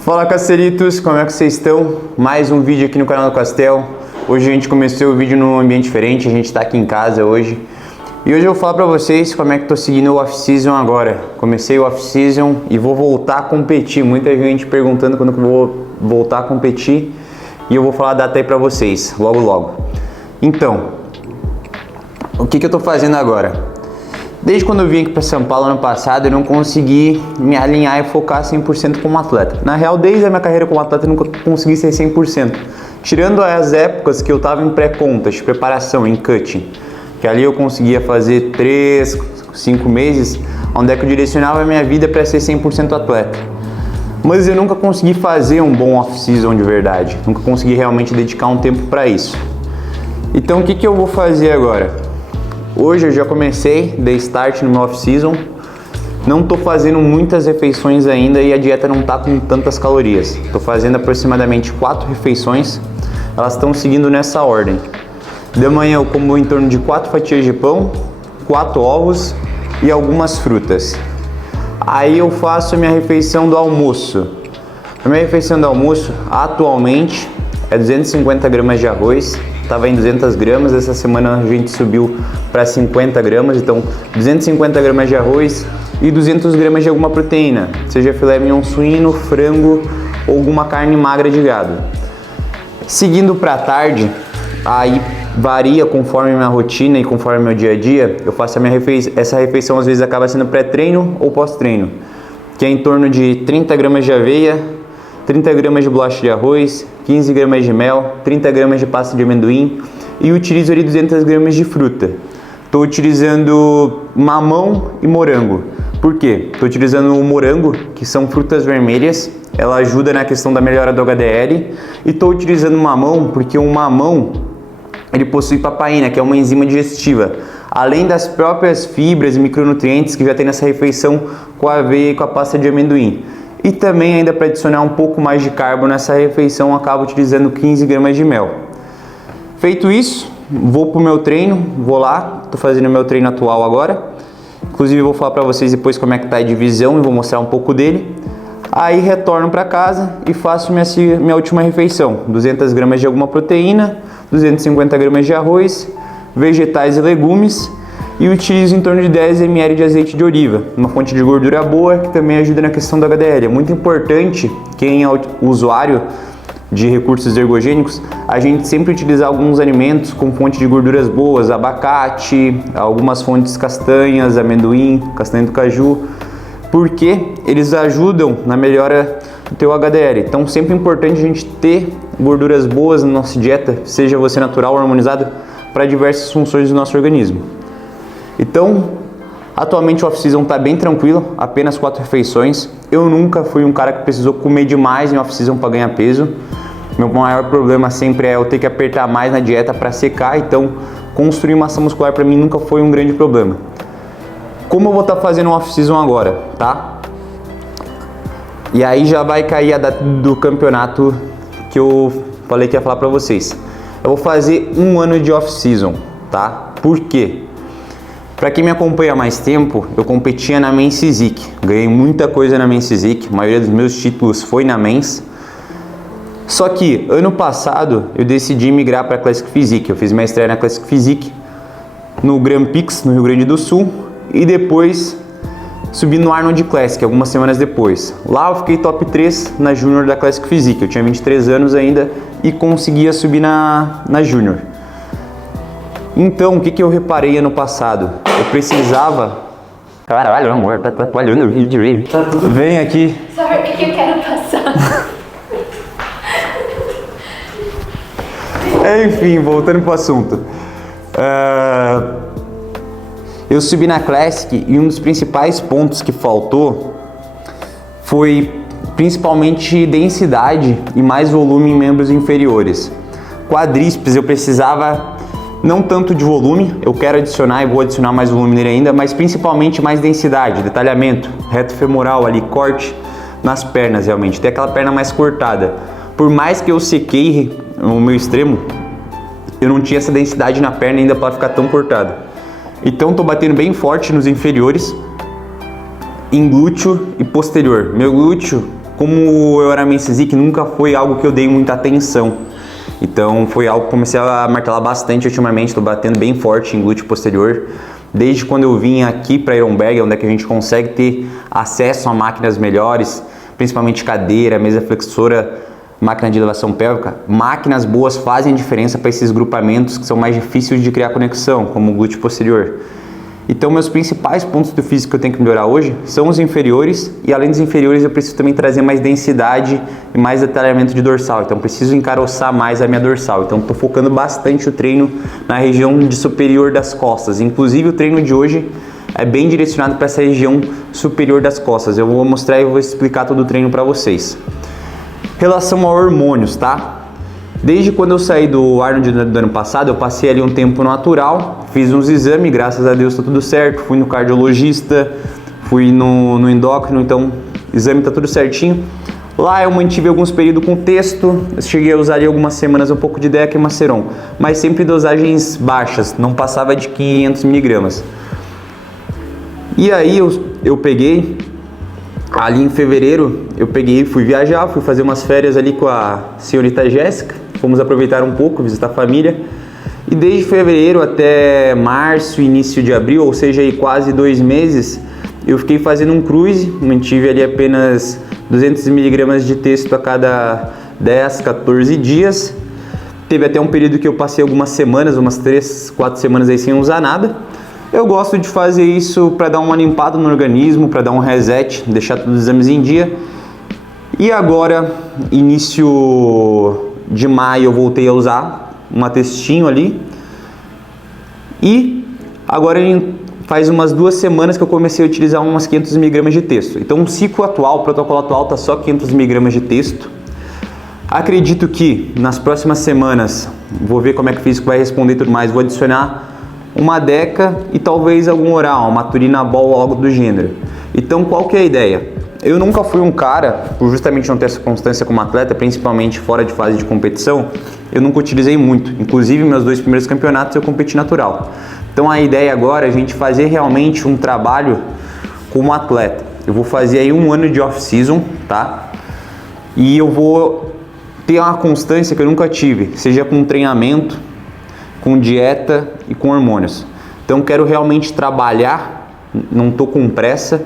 Fala, Castelitos, como é que vocês estão? Mais um vídeo aqui no canal do Castel. Hoje a gente começou o vídeo num ambiente diferente, a gente está aqui em casa hoje. E hoje eu vou falar pra vocês como é que tô seguindo o off-season agora. Comecei o off-season e vou voltar a competir. Muita gente perguntando quando eu vou voltar a competir. E eu vou falar a data aí pra vocês, logo logo. Então, o que eu tô fazendo agora? Desde quando eu vim aqui para São Paulo ano passado, eu não consegui me alinhar e focar 100% como atleta. Na real, desde a minha carreira como atleta, eu nunca consegui ser 100%. Tirando as épocas que eu estava em pré-contas, de preparação, em cutting, que ali eu conseguia fazer 3, 5 meses, onde é que eu direcionava a minha vida para ser 100% atleta. Mas eu nunca consegui fazer um bom off-season de verdade. Nunca consegui realmente dedicar um tempo para isso. Então, o que eu vou fazer agora? Hoje eu já comecei, dei start no meu off-season. Não tô fazendo muitas refeições ainda e a dieta não tá com tantas calorias. Tô fazendo aproximadamente 4 refeições. Elas estão seguindo nessa ordem. De manhã eu como em torno de 4 fatias de pão, 4 ovos e algumas frutas. Aí eu faço a minha refeição do almoço. A minha refeição do almoço atualmente é 250 gramas de arroz. Estava em 200 gramas, essa semana a gente subiu para 50 gramas, então 250 gramas de arroz e 200 gramas de alguma proteína, seja filé mignon suíno, frango ou alguma carne magra de gado. Seguindo para a tarde, aí varia conforme a minha rotina e conforme o meu dia a dia, eu faço a minha essa refeição às vezes acaba sendo pré-treino ou pós-treino, que é em torno de 30 gramas de aveia, 30 gramas de bolacha de arroz, 15 gramas de mel, 30 gramas de pasta de amendoim e utilizo ali 200 gramas de fruta. Estou utilizando mamão e morango. Por quê? Estou utilizando o morango, que são frutas vermelhas, ela ajuda na questão da melhora do HDL, e estou utilizando o mamão porque o mamão ele possui papaina, que é uma enzima digestiva, além das próprias fibras e micronutrientes que já tem nessa refeição com a aveia e com a pasta de amendoim. E também, ainda para adicionar um pouco mais de carbo nessa refeição, eu acabo utilizando 15 gramas de mel. Feito isso, vou para o meu treino, vou lá, estou fazendo o meu treino atual agora. Inclusive, vou falar para vocês depois como é que está a divisão e vou mostrar um pouco dele. Aí, retorno para casa e faço minha última refeição. 200 gramas de alguma proteína, 250 gramas de arroz, vegetais e legumes. E utilizo em torno de 10 ml de azeite de oliva, uma fonte de gordura boa que também ajuda na questão do HDL. É muito importante, quem é usuário de recursos ergogênicos, a gente sempre utilizar alguns alimentos com fonte de gorduras boas, abacate, algumas fontes castanhas, amendoim, castanha do caju, porque eles ajudam na melhora do teu HDL. Então sempre é importante a gente ter gorduras boas na nossa dieta, seja você natural ou harmonizado, para diversas funções do nosso organismo. Então, atualmente o off-season está bem tranquilo, apenas 4 refeições. Eu nunca fui um cara que precisou comer demais em off-season para ganhar peso. Meu maior problema sempre é eu ter que apertar mais na dieta para secar, então construir massa muscular para mim nunca foi um grande problema. Como eu vou estar fazendo um off-season agora, tá? E aí já vai cair a data do campeonato que eu falei que ia falar para vocês. Eu vou fazer um ano de off-season, tá? Por quê? Para quem me acompanha há mais tempo, eu competia na Men's Physique, ganhei muita coisa na Men's Physique, a maioria dos meus títulos foi na Men's. Só que ano passado eu decidi migrar para a Classic Physique, eu fiz minha estreia na Classic Physique no Grand Prix, no Rio Grande do Sul, e depois subi no Arnold Classic, algumas semanas depois. Lá eu fiquei top 3 na Júnior da Classic Physique, eu tinha 23 anos ainda e conseguia subir na Júnior. Então, o que eu reparei ano passado? Eu precisava... Caralho, amor, tá olhando o vídeo direito. Vem aqui. Sorry, é que eu quero passar. Enfim, voltando pro assunto. Eu subi na Classic e um dos principais pontos que faltou foi principalmente densidade e mais volume em membros inferiores. Quadríceps eu precisava... Não tanto de volume, eu quero adicionar e vou adicionar mais volume nele ainda, mas principalmente mais densidade, detalhamento, reto femoral ali, corte nas pernas realmente, ter aquela perna mais cortada. Por mais que eu sequei o meu extremo, eu não tinha essa densidade na perna ainda para ficar tão cortada. Então tô batendo bem forte nos inferiores, em glúteo e posterior. Meu glúteo como eu era main physique, nunca foi algo que eu dei muita atenção. Então foi algo que comecei a martelar bastante ultimamente, estou batendo bem forte em glúteo posterior. Desde quando eu vim aqui para Ironberg, onde é que a gente consegue ter acesso a máquinas melhores, principalmente cadeira, mesa flexora, máquina de elevação pélvica, máquinas boas fazem diferença para esses grupamentos que são mais difíceis de criar conexão, como o glúteo posterior. Então, meus principais pontos do físico que eu tenho que melhorar hoje são os inferiores, e além dos inferiores eu preciso também trazer mais densidade e mais detalhamento de dorsal. Então, preciso encaroçar mais a minha dorsal. Então, estou focando bastante o treino na região de superior das costas. Inclusive, o treino de hoje é bem direcionado para essa região superior das costas. Eu vou mostrar e vou explicar todo o treino para vocês. Relação a hormônios, tá? Desde quando eu saí do Arnold do ano passado, eu passei ali um tempo natural, fiz uns exames, graças a Deus tá tudo certo, fui no cardiologista, fui no endócrino, então o exame tá tudo certinho. Lá eu mantive alguns períodos com texto, cheguei a usar ali algumas semanas um pouco de Deca e Maceron, mas sempre dosagens baixas, não passava de 500 mg. E aí eu peguei, ali em fevereiro, fui viajar, fui fazer umas férias ali com a senhorita Jéssica, fomos aproveitar um pouco, visitar a família, e desde fevereiro até março, início de abril, ou seja, aí quase 2 meses, eu fiquei fazendo um cruise, mantive ali apenas 200 mg de texto a cada 10, 14 dias. Teve até um período que eu passei algumas semanas, umas 3, 4 semanas aí sem usar nada. Eu gosto de fazer isso para dar uma limpada no organismo, para dar um reset, deixar todos os exames em dia. E agora, início de maio, eu voltei a usar um textinho ali. E agora faz umas 2 semanas que eu comecei a utilizar umas 500 mg de texto. Então o ciclo atual, o protocolo atual está só 500 mg de texto. Acredito que nas próximas semanas, vou ver como é que o físico vai responder e tudo mais, vou adicionar uma Deca e talvez algum oral, uma Turinabol ou algo do gênero. Então qual que é a ideia? Eu nunca fui um cara, por justamente não ter essa constância como atleta, principalmente fora de fase de competição, eu nunca utilizei muito. Inclusive meus 2 primeiros campeonatos eu competi natural. Então a ideia agora é a gente fazer realmente um trabalho como atleta. Eu vou fazer aí 1 ano de off-season, tá? E eu vou ter uma constância que eu nunca tive, seja com treinamento, com dieta e com hormônios. Então quero realmente trabalhar, não estou com pressa,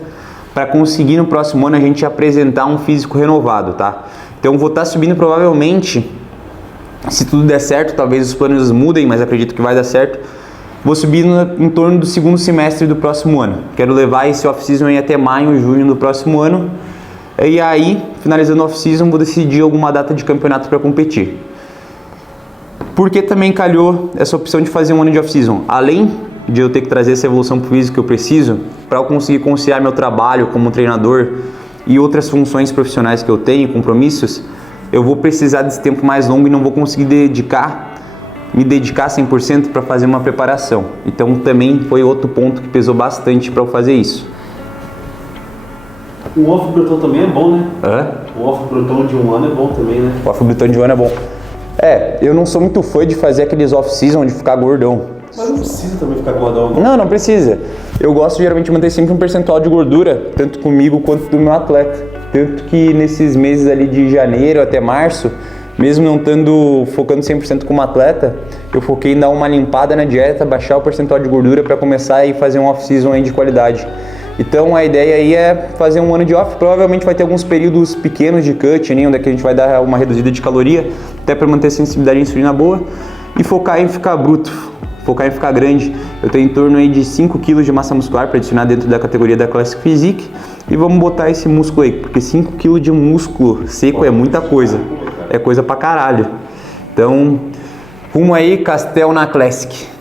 para conseguir no próximo ano a gente apresentar um físico renovado, tá? Então vou estar subindo provavelmente, se tudo der certo, talvez os planos mudem, mas acredito que vai dar certo. Vou subir em torno do 2º semestre do próximo ano. Quero levar esse off-season aí até maio, junho do próximo ano. E aí, finalizando o off-season, vou decidir alguma data de campeonato para competir. Porque também calhou essa opção de fazer 1 ano de off-season. Além de eu ter que trazer essa evolução para o físico que eu preciso, para eu conseguir conciliar meu trabalho como treinador e outras funções profissionais que eu tenho, compromissos, eu vou precisar desse tempo mais longo e não vou conseguir me dedicar 100% para fazer uma preparação. Então também foi outro ponto que pesou bastante para eu fazer isso. O off-bruton também é bom, né? O off-bruton de 1 ano é bom também, né? O off-bruton de 1 ano é bom. Eu não sou muito fã de fazer aqueles off-season de ficar gordão. Mas não precisa também ficar gordão. Não precisa. Eu gosto geralmente de manter sempre um percentual de gordura, tanto comigo quanto do meu atleta. Tanto que nesses meses ali de janeiro até março, mesmo não estando focando 100% como atleta, eu foquei em dar uma limpada na dieta, baixar o percentual de gordura para começar e fazer um off-season aí de qualidade. Então a ideia aí é fazer 1 ano de off, provavelmente vai ter alguns períodos pequenos de cut, onde é que a gente vai dar uma reduzida de caloria, até para manter a sensibilidade à insulina boa, e focar em ficar bruto, focar em ficar grande. Eu tenho em torno aí de 5 kg de massa muscular para adicionar dentro da categoria da Classic Physique, e vamos botar esse músculo aí, porque 5 kg de músculo seco é muita coisa, é coisa pra caralho. Então, rumo aí, Castel na Classic.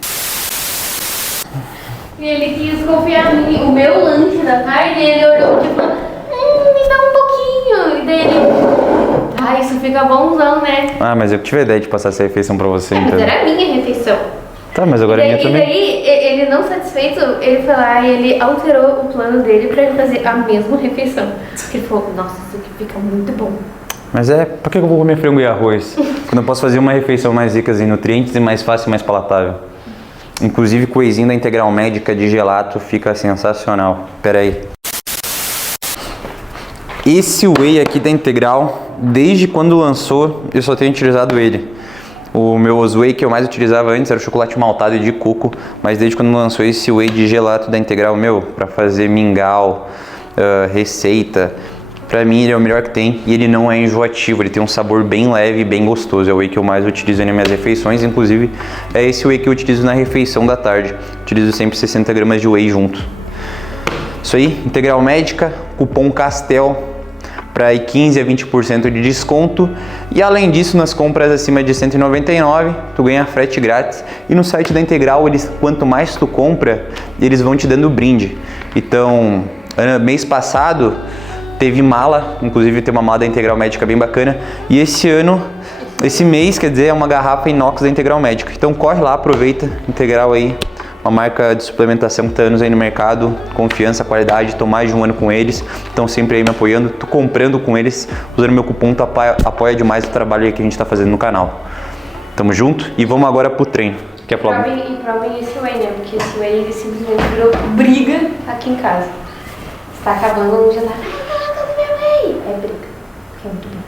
E ele quis confiar em mim, o meu lanche da tarde, e ele olhou tipo, me dá um pouquinho. E daí ele, isso fica bonzão, né? Mas eu tive a ideia de passar essa refeição pra você, Mas era a minha refeição. Tá, mas agora é minha também. E daí, ele não satisfeito, ele foi lá e ele alterou o plano dele pra ele fazer a mesma refeição. Porque ele falou, nossa, isso aqui fica muito bom. Mas por que eu vou comer frango e arroz? Quando eu posso fazer uma refeição mais rica em nutrientes e mais fácil e mais palatável. Inclusive com o wheyzinho da Integral Médica de gelato fica sensacional. Pera aí. Esse whey aqui da Integral, desde quando lançou, eu só tenho utilizado ele. O meu whey que eu mais utilizava antes era o chocolate maltado de coco, mas desde quando lançou esse whey de gelato da Integral, pra fazer mingau, receita, pra mim ele é o melhor que tem e ele não é enjoativo, ele tem um sabor bem leve e bem gostoso. É o whey que eu mais utilizo nas minhas refeições, inclusive é esse whey que eu utilizo na refeição da tarde. Utilizo sempre 60 gramas de whey junto. Isso aí, Integral Médica, cupom CASTEL para 15 a 20% de desconto, e além disso, nas compras acima de 199, tu ganha frete grátis, e no site da Integral, quanto mais tu compra, eles vão te dando brinde. Então, mês passado teve mala, inclusive tem uma mala da Integral Médica bem bacana, e esse mês, quer dizer, é uma garrafa inox da Integral Médica. Então corre lá, aproveita, Integral aí, uma marca de suplementação que está anos aí no mercado, confiança, qualidade, tô mais de um ano com eles, estão sempre aí me apoiando, tô comprando com eles, usando meu cupom, tu apoia demais o trabalho aí que a gente está fazendo no canal. Tamo junto e vamos agora pro treino. Quer falar? E provem esse whey, né? Porque esse whey ele simplesmente virou briga aqui em casa. Está acabando, já tá. Acabou meu whey! É briga. É briga.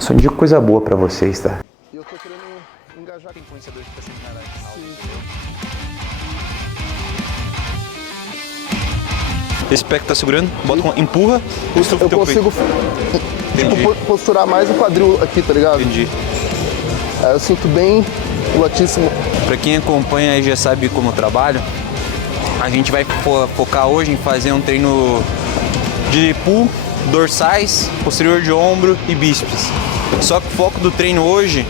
Só indico coisa boa pra vocês, tá? E eu tô querendo engajar com influenciador que tá sempre na live. Esse pé que tá segurando, empurra, puxa o Eu teu consigo tipo, posturar mais o quadril aqui, tá ligado? Entendi. Aí eu sinto bem o latíssimo. Pra quem acompanha aí já sabe como eu trabalho, a gente vai focar hoje em fazer um treino de pull, dorsais, posterior de ombro e bíceps. Só que o foco do treino hoje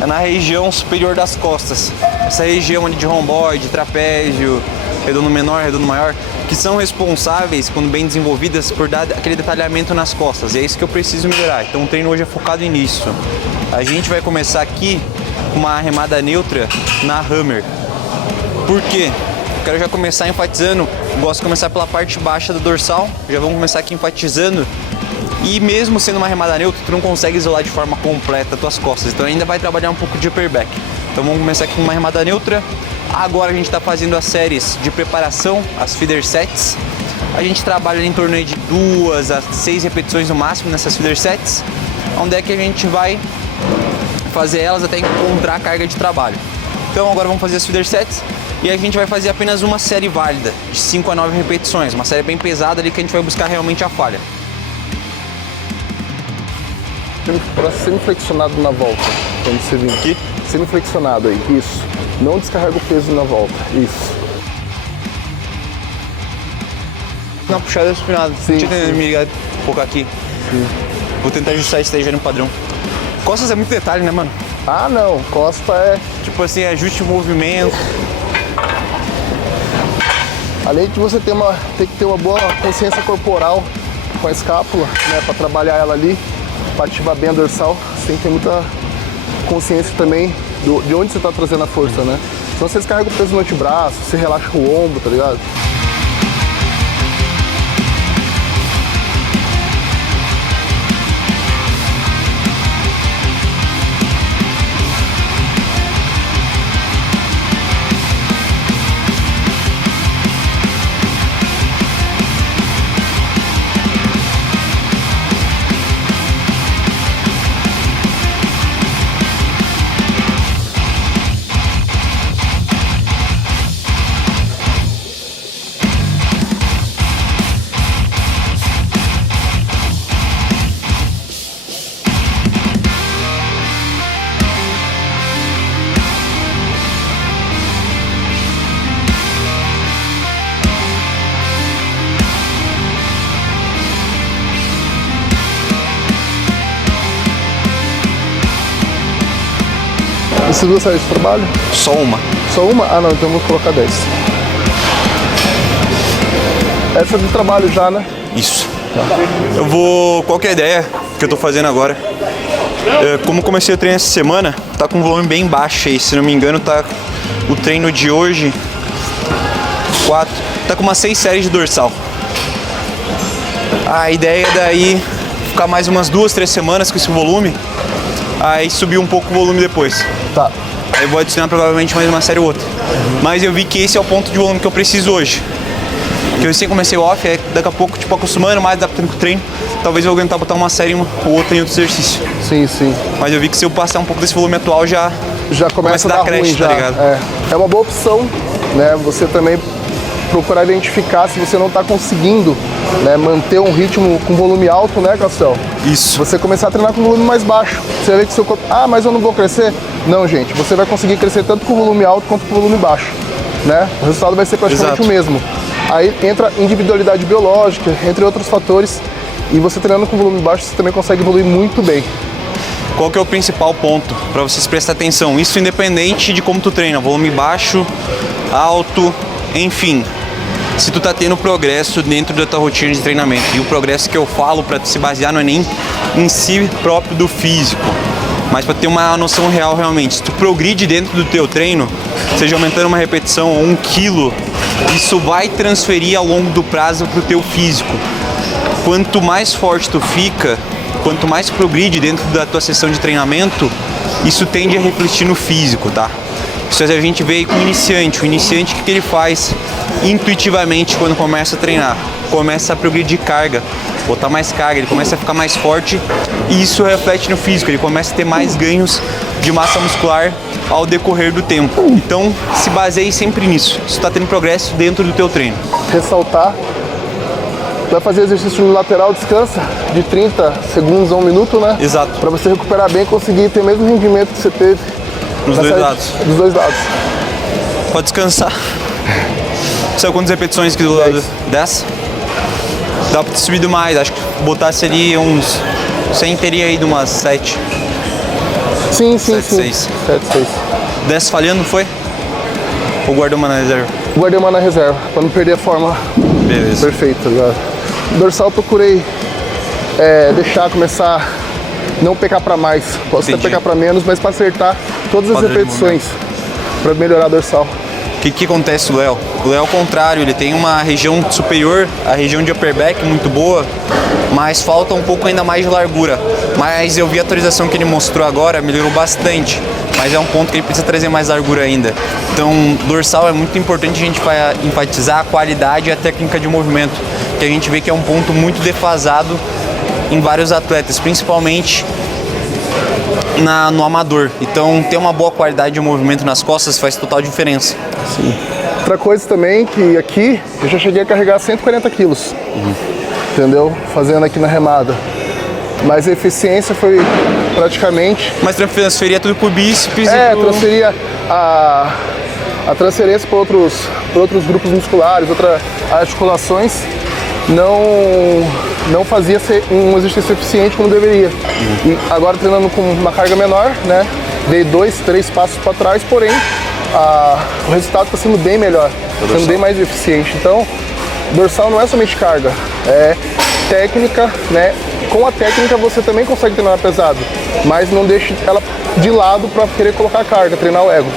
é na região superior das costas. Essa região ali de romboide, trapézio, redondo menor, redondo maior, que são responsáveis, quando bem desenvolvidas, por dar aquele detalhamento nas costas. E é isso que eu preciso melhorar. Então o treino hoje é focado nisso. A gente vai começar aqui com uma remada neutra na Hammer. Por quê? Eu quero já começar enfatizando, gosto de começar pela parte baixa do dorsal, já vamos começar aqui enfatizando. E mesmo sendo uma remada neutra, tu não consegue isolar de forma completa as tuas costas, então ainda vai trabalhar um pouco de upper back. Então vamos começar aqui com uma remada neutra. Agora a gente está fazendo as séries de preparação, as feeder sets. A gente trabalha em torno de 2 a 6 repetições no máximo nessas feeder sets, onde é que a gente vai fazer elas até encontrar a carga de trabalho. Então agora vamos fazer as feeder sets e a gente vai fazer apenas uma série válida, de 5 a 9 repetições, uma série bem pesada ali que a gente vai buscar realmente a falha. Pra semi-flexionado na volta, quando você vir aqui. Semi-flexionado aí, isso. Não descarrega o peso na volta, isso. Uma puxada supinada. Sim, Deixa eu sim. me ligar, focar aqui. Sim. Vou tentar ajustar isso daí já no padrão. Costas é muito detalhe, né, mano? Ah, não. Costa é... Tipo assim, ajuste o movimento. Além de você ter que ter uma boa consciência corporal com a escápula, né? Pra trabalhar ela ali, pra ativar bem a dorsal, você tem que ter muita consciência também de onde você tá trazendo a força, né? Senão você descarrega o peso no antebraço, você relaxa o ombro, tá ligado? Essas duas séries de trabalho? Só uma. Só uma? Ah não, então eu vou colocar 10. Essa é de trabalho já, né? Isso. Eu vou... Qual que é a ideia que eu tô fazendo agora? Como comecei o treino essa semana, tá com um volume bem baixo aí. Se não me engano, tá o treino de hoje... 4. Tá com umas 6 séries de dorsal. A ideia é daí ficar mais umas 2, 3 semanas com esse volume. Aí subir um pouco o volume depois. Tá. Aí eu vou adicionar provavelmente mais uma série ou outra. Mas eu vi que esse é o ponto de volume que eu preciso hoje. Porque eu recém comecei o off, daqui a pouco, tipo, acostumando mais, adaptando com o treino, talvez eu vou tentar botar uma série ou outra em outro exercício. Sim, sim. Mas eu vi que se eu passar um pouco desse volume atual, já começa a dar creche, ruim, já. tá ligado? É uma boa opção, né? Você também procurar identificar se você não está conseguindo, né, manter um ritmo com volume alto, né, Castel? Isso. Você começar a treinar com volume mais baixo. Você vai ver que seu corpo... Ah, mas eu não vou crescer? Não, gente. Você vai conseguir crescer tanto com volume alto quanto com volume baixo, né? O resultado vai ser praticamente o mesmo. Aí entra individualidade biológica, entre outros fatores. E você treinando com volume baixo, você também consegue evoluir muito bem. Qual que é o principal ponto para vocês prestar atenção? Isso independente de como tu treina, volume baixo, alto, enfim. Se tu tá tendo progresso dentro da tua rotina de treinamento. E o progresso que eu falo para tu se basear não é nem em si próprio do físico, mas para ter uma noção real realmente. Se tu progride dentro do teu treino, seja aumentando uma repetição ou 1 quilo, isso vai transferir ao longo do prazo pro teu físico. Quanto mais forte tu fica, quanto mais progride dentro da tua sessão de treinamento, isso tende a refletir no físico, tá? Isso a gente vê aí com o iniciante. O iniciante, o que ele faz intuitivamente quando começa a treinar? Começa a progredir carga, botar mais carga, ele começa a ficar mais forte e isso reflete no físico, ele começa a ter mais ganhos de massa muscular ao decorrer do tempo. Então, se baseie sempre nisso, se tu está tendo progresso dentro do teu treino. Ressaltar, vai fazer exercício no lateral, descansa de 30 segundos a 1 minuto, né? Exato. Para você recuperar bem e conseguir ter o mesmo rendimento que você teve Nos dois lados. Dos dois lados. Pode descansar. Sabe quantas repetições aqui do lado? 10? Dá pra ter subido mais, acho que botasse ali uns... Sem teria ido umas 7. Sim, 7, 6. 7, 6. 10 falhando, foi? Ou guardou uma na reserva? Guardei uma na reserva, para não perder a forma perfeita, tá ligado? Dorsal eu procurei deixar não pecar para mais. Posso até pecar para menos, mas para acertar todas as repetições, para melhorar a dorsal. O que acontece com o Léo? O Léo, ao contrário, ele tem uma região superior, a região de upper back muito boa, mas falta um pouco ainda mais de largura. Mas eu vi a atualização que ele mostrou agora, melhorou bastante, mas é um ponto que ele precisa trazer mais largura ainda. Então, dorsal é muito importante a gente enfatizar a qualidade e a técnica de movimento, que a gente vê que é um ponto muito defasado em vários atletas, principalmente no amador. Então, ter uma boa qualidade de movimento nas costas faz total diferença. Sim. Outra coisa também, que aqui eu já cheguei a carregar 140 quilos, entendeu? Fazendo aqui na remada. Mas a eficiência foi praticamente... Mas transferia tudo pro bíceps transferia a transferência para outros grupos musculares, outras articulações, não fazia ser um exercício eficiente como deveria. E agora treinando com uma carga menor, né? Dei 2, 3 passos para trás, porém o resultado está sendo bem melhor, sendo bem mais eficiente. Então, dorsal não é somente carga, é técnica, né? Com a técnica você também consegue treinar pesado, mas não deixe ela de lado para querer colocar carga, treinar o ego.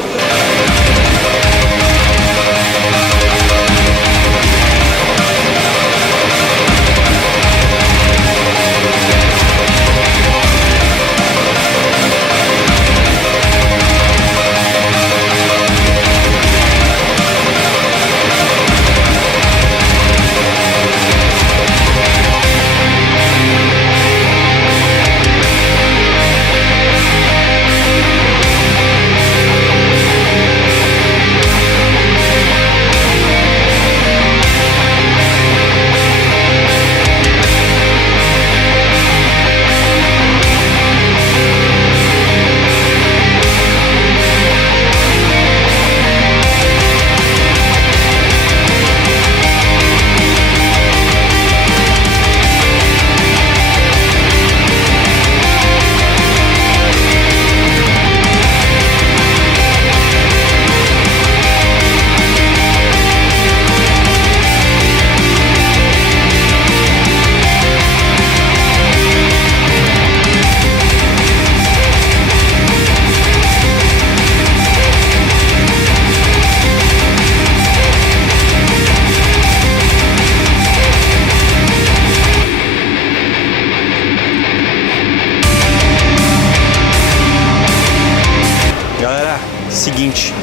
Seguinte,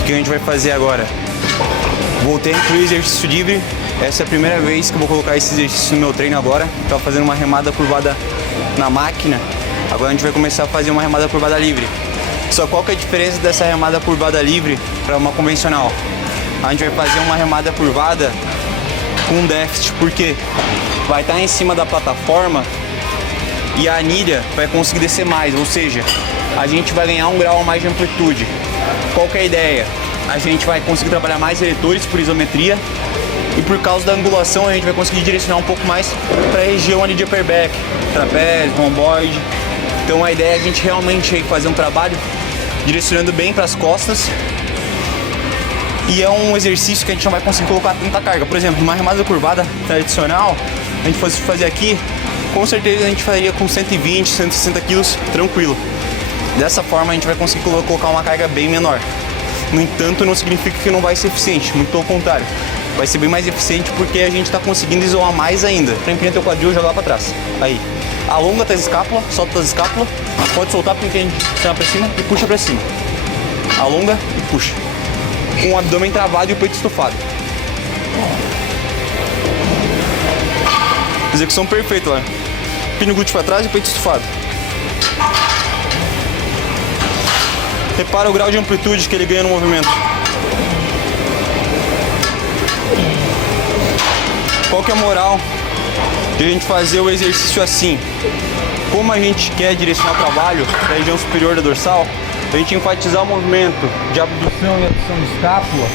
o que a gente vai fazer agora? Voltei a incluir exercício livre Essa é a primeira vez que eu vou colocar esse exercício no meu treino agora. Tava fazendo uma remada curvada na máquina. Agora a gente vai começar a fazer uma remada curvada livre. Só qual que é a diferença dessa remada curvada livre para uma convencional? A gente vai fazer uma remada curvada com déficit, porque vai estar em cima da plataforma e a anilha vai conseguir descer mais, ou seja, a gente vai ganhar 1 grau a mais de amplitude. Qual que é a ideia? A gente vai conseguir trabalhar mais eletores por isometria e por causa da angulação a gente vai conseguir direcionar um pouco mais para a região ali de upper back, trapézio, rhomboide. Então a ideia é a gente realmente fazer um trabalho direcionando bem para as costas. E é um exercício que a gente não vai conseguir colocar tanta carga. Por exemplo, uma remada curvada tradicional, a gente fosse fazer aqui, com certeza a gente faria com 120, 160 quilos tranquilo. Dessa forma a gente vai conseguir colocar uma carga bem menor. No entanto, não significa que não vai ser eficiente, muito pelo contrário. Vai ser bem mais eficiente porque a gente está conseguindo isolar mais ainda. Empina teu quadril e joga lá para trás. Aí. Alonga tua escápula, solta tua escápula. Pode soltar porque a gente chama para cima e puxa para cima. Alonga e puxa. Com o abdômen travado e o peito estufado. Execução perfeita lá. Empina o glúteo para trás e o peito estufado. Repara o grau de amplitude que ele ganha no movimento. Qual que é a moral de a gente fazer o exercício assim? Como a gente quer direcionar o trabalho para a região superior da dorsal, a gente enfatizar o movimento de abdução e adução de escápula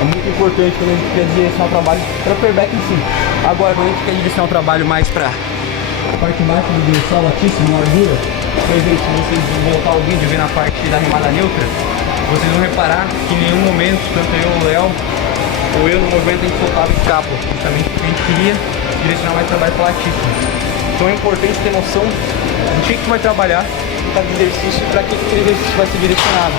é muito importante quando a gente quer direcionar o trabalho para o upper back em si. Agora, quando a gente quer direcionar o trabalho mais para a parte baixa do dorsal latíssimo, largura, por exemplo, se vocês voltar o vídeo e ver na parte da remada neutra, vocês vão reparar que em nenhum momento, tanto eu ou o Léo, ou eu no movimento, a gente soltava escápula, justamente porque a gente queria direcionar mais trabalho para latíssimo. Então é importante ter noção do que vai trabalhar em cada exercício e para que aquele exercício vai ser direcionado.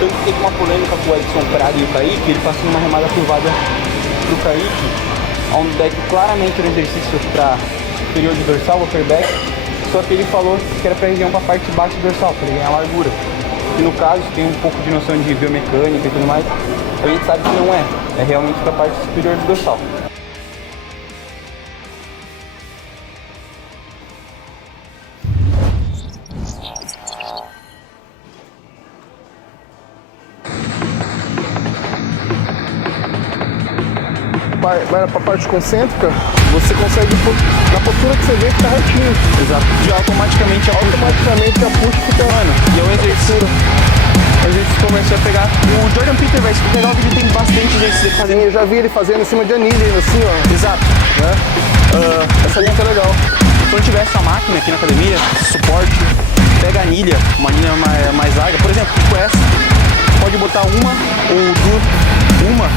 Tanto que teve uma polêmica com o Edson Prado e o Kaique, ele passou uma remada curvada para o Kaique, onde claramente era um exercício para superior de dorsal, upper back, só que ele falou que era para a região para a parte baixa do dorsal, para ele ganhar largura. E no caso, tem um pouco de noção de biomecânica e tudo mais, a gente sabe que não é, é realmente para a parte superior do dorsal. Vai para a parte concêntrica, você consegue, na postura que você vê, ficar retinho. Exato. E automaticamente a push fica... Mano, e é um exercício. A gente começou a pegar. O Jordan Peterson, vai pegar o vídeo, tem bastante exercício fazendo. Eu já vi ele fazendo em cima de anilha, assim, ó. Exato. Né? Essa linha é legal. Quando tiver essa máquina aqui na academia, suporte, pega a anilha, uma anilha mais larga, por exemplo, tipo essa, pode botar uma ou duas,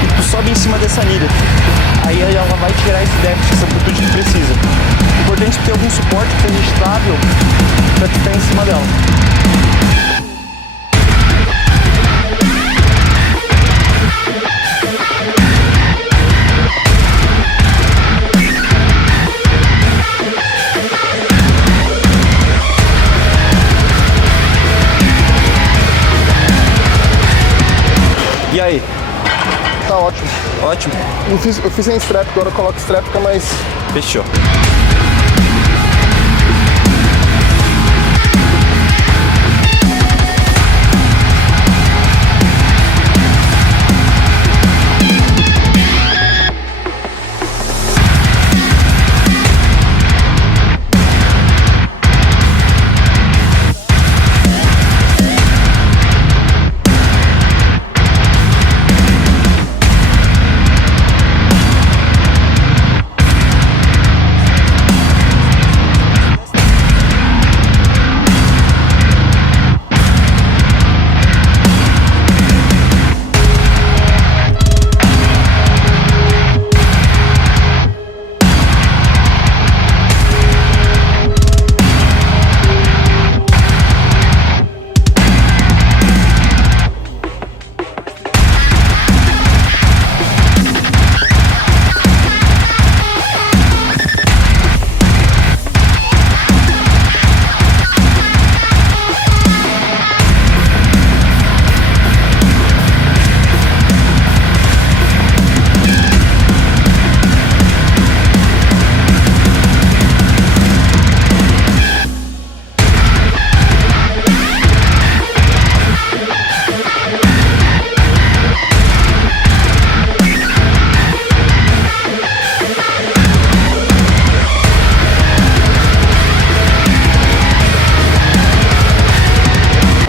e tu sobe em cima dessa anilha. Aí ela vai tirar esse déficit, essa amplitude que precisa. O importante é ter algum suporte que seja estável para tu ficar em cima dela. E aí? Tá ótimo. Ótimo? Eu fiz sem strap, agora eu coloco strap, fica mais... Fechou.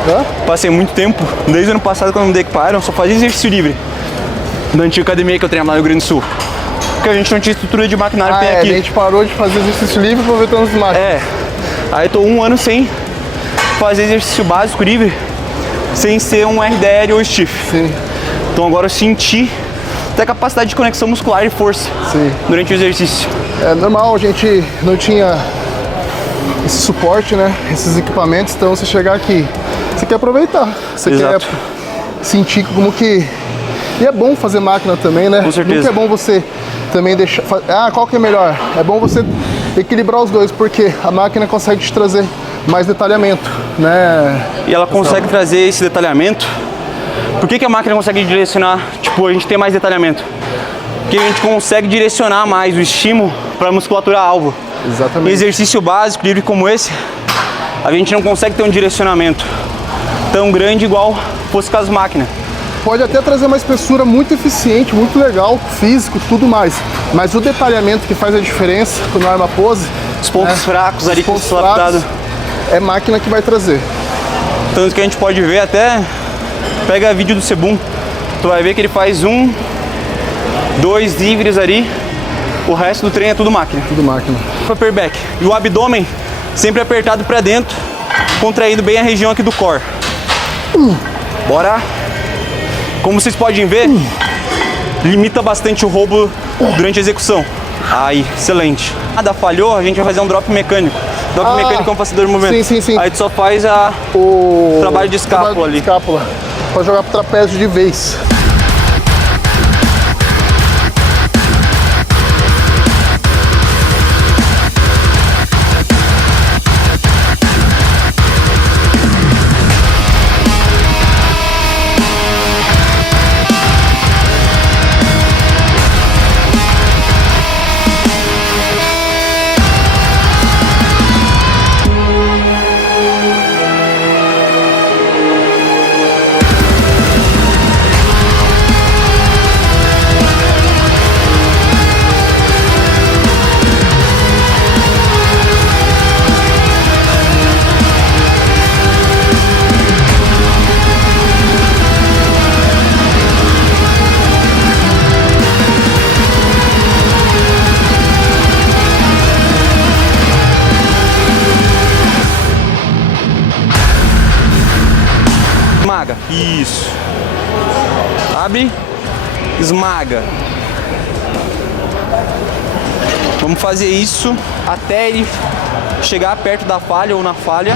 Hã? Passei muito tempo, desde o ano passado quando eu mudei para Iron, só fazia exercício livre. Na antiga academia que eu treinava lá no Rio Grande do Sul. Porque a gente não tinha estrutura de maquinário que tem aqui. A gente parou de fazer exercício livre aproveitando as máquinas. É. Aí eu tô 1 ano sem fazer exercício básico livre, sem ser um RDL ou stiff. Sim. Então agora eu senti até capacidade de conexão muscular e força durante o exercício. É normal, a gente não tinha esse suporte, né? Esses equipamentos, então você chegar aqui, você quer aproveitar. Você Exato. quer sentir como que... E é bom fazer máquina também, né? Com certeza. Nunca é bom você também deixar... qual que é melhor? É bom você equilibrar os dois, porque a máquina consegue te trazer mais detalhamento, né? E ela consegue trazer esse detalhamento. Por que a máquina consegue direcionar, tipo, a gente tem mais detalhamento? Porque a gente consegue direcionar mais o estímulo para a musculatura alvo. Exatamente. Em exercício básico, livre como esse, a gente não consegue ter um direcionamento tão grande igual fosse com as máquinas. Pode até trazer uma espessura muito eficiente, muito legal, físico, tudo mais. Mas o detalhamento que faz a diferença no arma pose... Os pontos fracos ali que estão fracos, adaptados. é máquina que vai trazer. Tanto que a gente pode ver até... Pega vídeo do Sebum, tu vai ver que ele faz 1, 2 livres ali, o resto do treino é tudo máquina. Tudo máquina. Upper back. E o abdômen sempre apertado pra dentro, contraindo bem a região aqui do core. Bora! Como vocês podem ver, limita bastante o roubo durante a execução. Aí, excelente. Nada falhou, a gente vai fazer um drop mecânico. Drop mecânico é um facilitador de movimento. Sim. Aí tu só faz O trabalho de escápula ali. Escápula. Pra jogar pro trapézio de vez. Esmaga. Isso. Abre. Esmaga. Vamos fazer isso até ele chegar perto da falha ou na falha.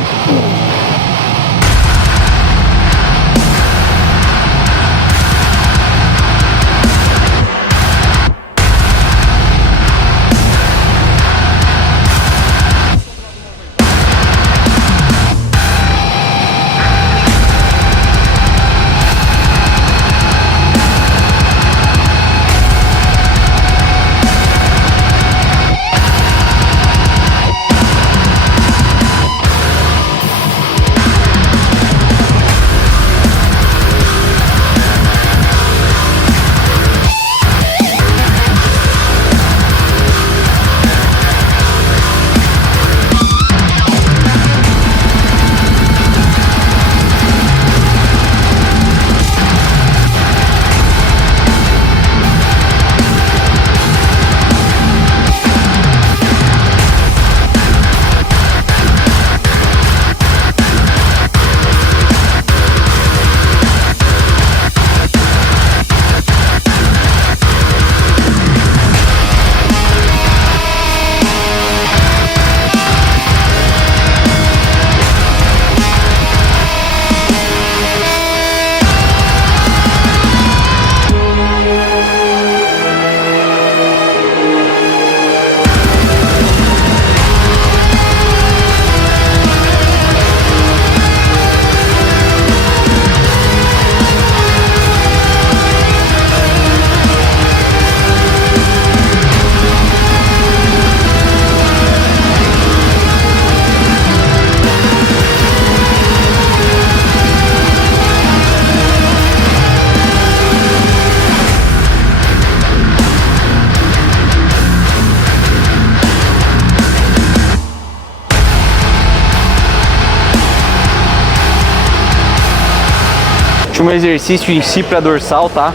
último exercício em si para dorsal, tá?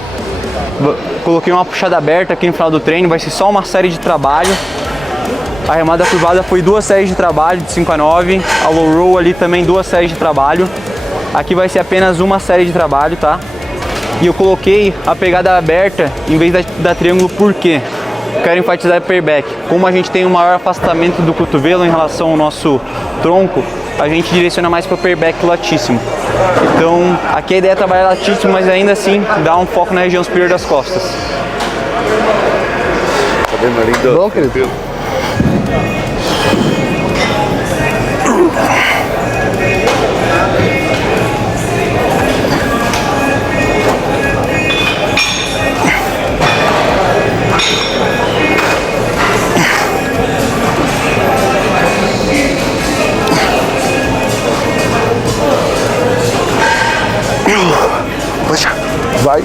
Coloquei uma puxada aberta aqui no final do treino, vai ser só uma série de trabalho. A remada curvada foi 2 séries de trabalho, de 5 a 9. A low roll ali também 2 séries de trabalho. Aqui vai ser apenas uma série de trabalho, tá? E eu coloquei a pegada aberta em vez da triângulo, por quê? Quero enfatizar upper back. Como a gente tem um maior afastamento do cotovelo em relação ao nosso tronco, a gente direciona mais para o upper back latíssimo. Então, aqui a ideia é trabalhar latíssimo, mas ainda assim dar um foco na região superior das costas. Tá vendo ali? Bom, querido? Vai,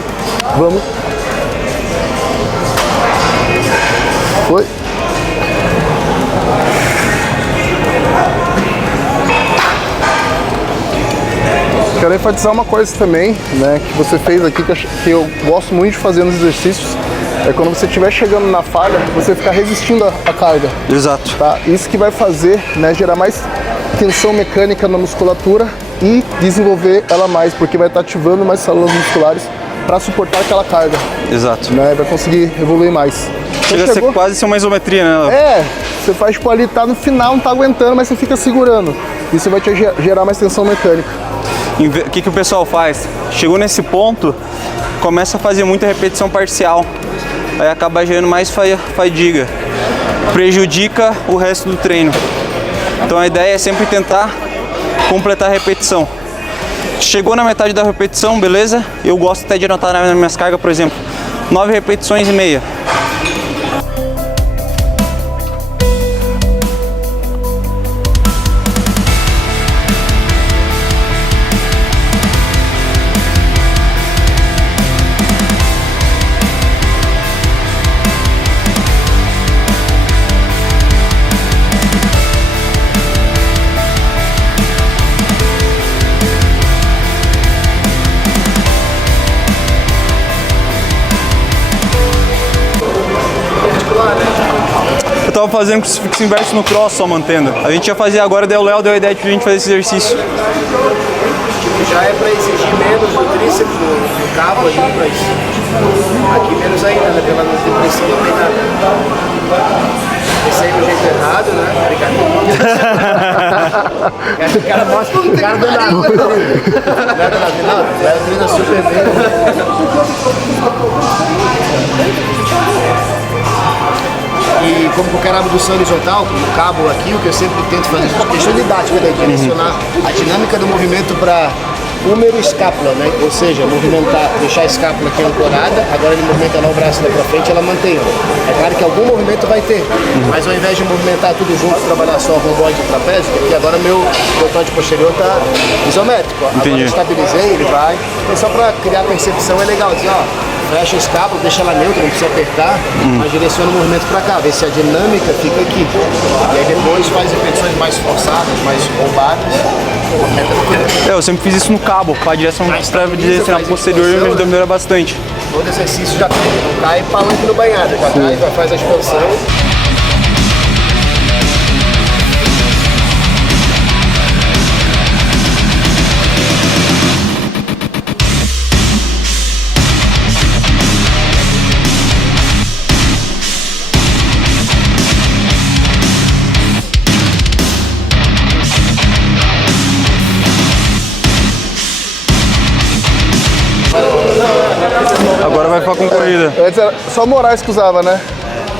vamos. Foi. Quero enfatizar uma coisa também, né, que você fez aqui, que eu gosto muito de fazer nos exercícios, é quando você estiver chegando na falha, você ficar resistindo à carga. Exato. Tá? Isso que vai fazer, né, gerar mais tensão mecânica na musculatura e desenvolver ela mais, porque vai estar ativando mais células musculares para suportar aquela carga. Exato. Né? Vai conseguir evoluir mais. Chega a ser quase uma isometria, né, Léo? É, você faz tipo ali, tá no final, não tá aguentando, mas você fica segurando. Isso vai te gerar mais tensão mecânica. O que o pessoal faz? Chegou nesse ponto, começa a fazer muita repetição parcial. Aí acaba gerando mais fadiga. Prejudica o resto do treino. Então a ideia é sempre tentar completar a repetição. Chegou na metade da repetição, beleza? Eu gosto até de anotar nas minhas cargas, por exemplo, 9 repetições e meia. Eu tava fazendo crucifixo inverso no cross, só mantendo. A gente ia fazer agora, daí o Léo deu a ideia de a gente fazer esse exercício. Já é para exigir menos do tríceps do cabo ali, mas aqui menos ainda, né? Pela não ter pressão nem nada. Esse aí é o jeito errado, né? Brincadeira. O cara mostra o cara do nada. Não, treina super bem. E como qualquer abdução horizontal, como o cabo aqui, o que eu sempre tento fazer, questão didática, né? Direcionar a dinâmica do movimento para húmero e escápula, né? Ou seja, movimentar, deixar a escápula aqui ancorada, agora ele movimenta lá o braço lá pra frente, ela mantém. É claro que algum movimento vai ter, mas ao invés de movimentar tudo junto, trabalhar só romboide e trapézio, porque agora meu deltoide posterior tá isométrico. Agora eu estabilizei, ele vai. Então só pra criar percepção é legal dizer, ó, fecha a escápula, deixa ela neutra, não precisa apertar, mas direciona o movimento pra cá, vê se a dinâmica fica aqui. E aí depois faz repetições mais forçadas, mais roubadas. Eu sempre fiz isso no cabo, para direcionar posterior, me ajudou a melhorar bastante. Todo exercício já cai palanque no banhado, já cai, já faz a expansão. Agora vai ficar com corrida. Antes era só o Moraes que usava, né?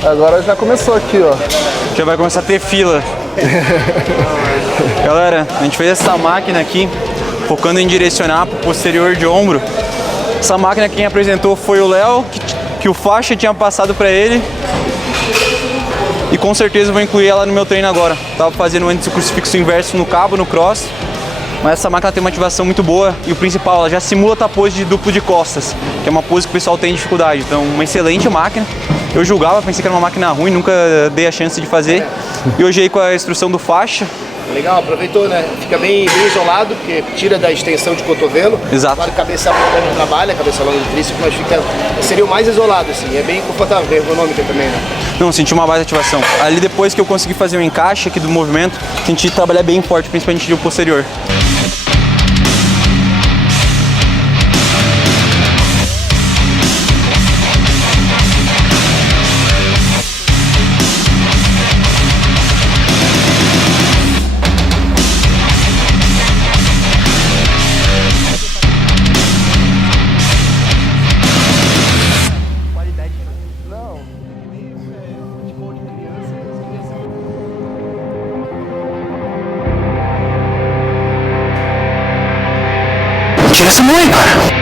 Agora já começou aqui, ó. Já vai começar a ter fila. Galera, a gente fez essa máquina aqui, focando em direcionar para o posterior de ombro. Essa máquina quem apresentou foi o Léo, que o faixa tinha passado para ele. E com certeza vou incluir ela no meu treino agora. Tava fazendo antes o crucifixo inverso no cabo, no cross. Mas essa máquina tem uma ativação muito boa e o principal, ela já simula a pose de duplo de costas, que é uma pose que o pessoal tem dificuldade. Então, uma excelente máquina. Eu julgava, pensei que era uma máquina ruim, nunca dei a chance de fazer. E hoje aí com a instrução do faixa, Legal, aproveitou, né? Fica bem isolado, porque tira da extensão de cotovelo. Exato. Claro, cabeça longa não trabalha, cabeça longa de tríceps, mas seria o mais isolado, assim. É bem confortável, bem ergonômica também, né? Não, senti uma base de ativação. Ali depois que eu consegui fazer o encaixe aqui do movimento, senti trabalhar bem forte, principalmente de posterior. Tira essa mãe, cara.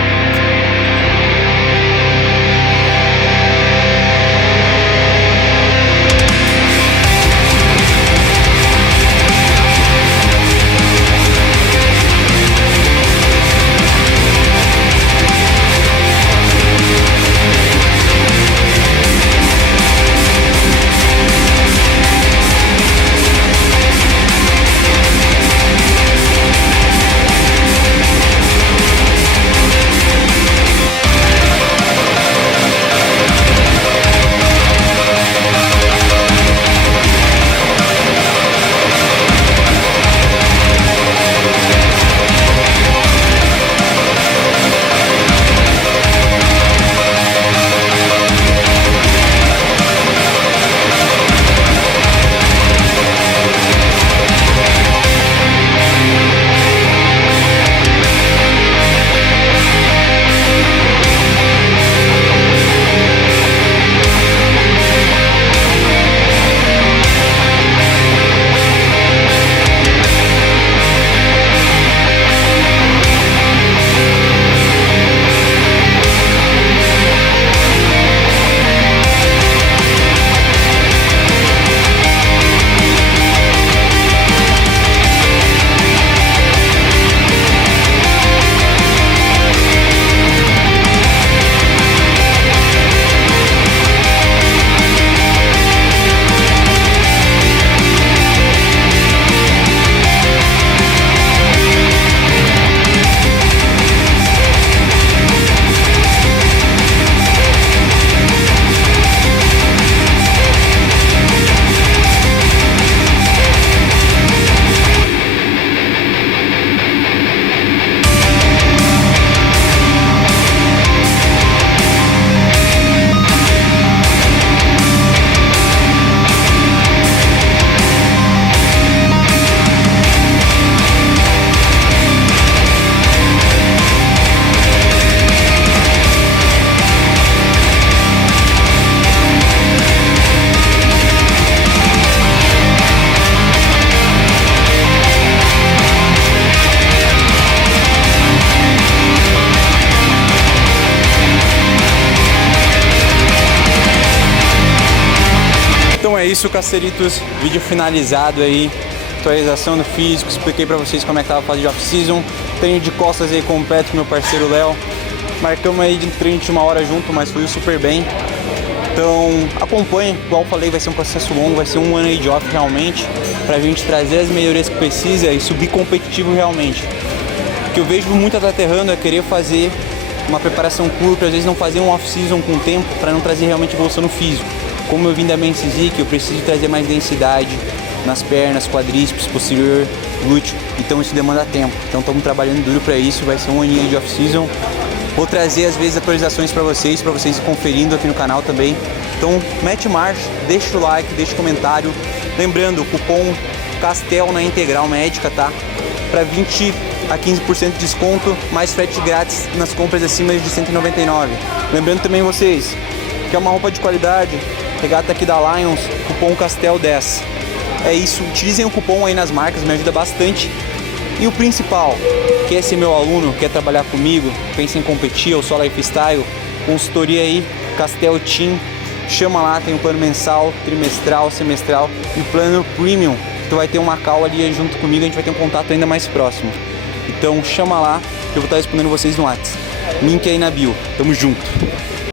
Então é isso, Casteritos, vídeo finalizado aí, atualização do físico, expliquei pra vocês como é que tava a fase de off-season, treino de costas aí completo com meu parceiro Léo, marcamos aí de treino de 1 hora junto, mas fluiu super bem. Então acompanhe, igual eu falei, vai ser um processo longo, vai ser 1 ano aí de off realmente, pra gente trazer as melhorias que precisa e subir competitivo realmente. O que eu vejo muito atleta errando é querer fazer uma preparação curta, às vezes não fazer um off-season com tempo para não trazer realmente evolução no físico. Como eu vim da Men's Physique, eu preciso trazer mais densidade nas pernas, quadríceps, posterior, glúteo, então isso demanda tempo. Então estamos trabalhando duro para isso, vai ser 1 aninho de off-season. Vou trazer às vezes atualizações para vocês conferindo aqui no canal também. Então mete marcha, deixa o like, deixa o comentário. Lembrando, o cupom CASTEL na Integral Médica, tá? Para 20 a 15% de desconto, mais frete grátis nas compras acima de 199. Lembrando também vocês, que é uma roupa de qualidade, regata aqui da Lions, cupom CASTEL10. É isso, utilizem o cupom aí nas marcas, me ajuda bastante. E o principal, quer ser meu aluno, quer trabalhar comigo, pensa em competir, eu sou lifestyle, consultoria aí, Castel Team, chama lá, tem um plano mensal, trimestral, semestral e plano premium. Tu vai ter uma call ali junto comigo, a gente vai ter um contato ainda mais próximo. Então chama lá, que eu vou estar respondendo vocês no WhatsApp. Link aí na bio, tamo junto.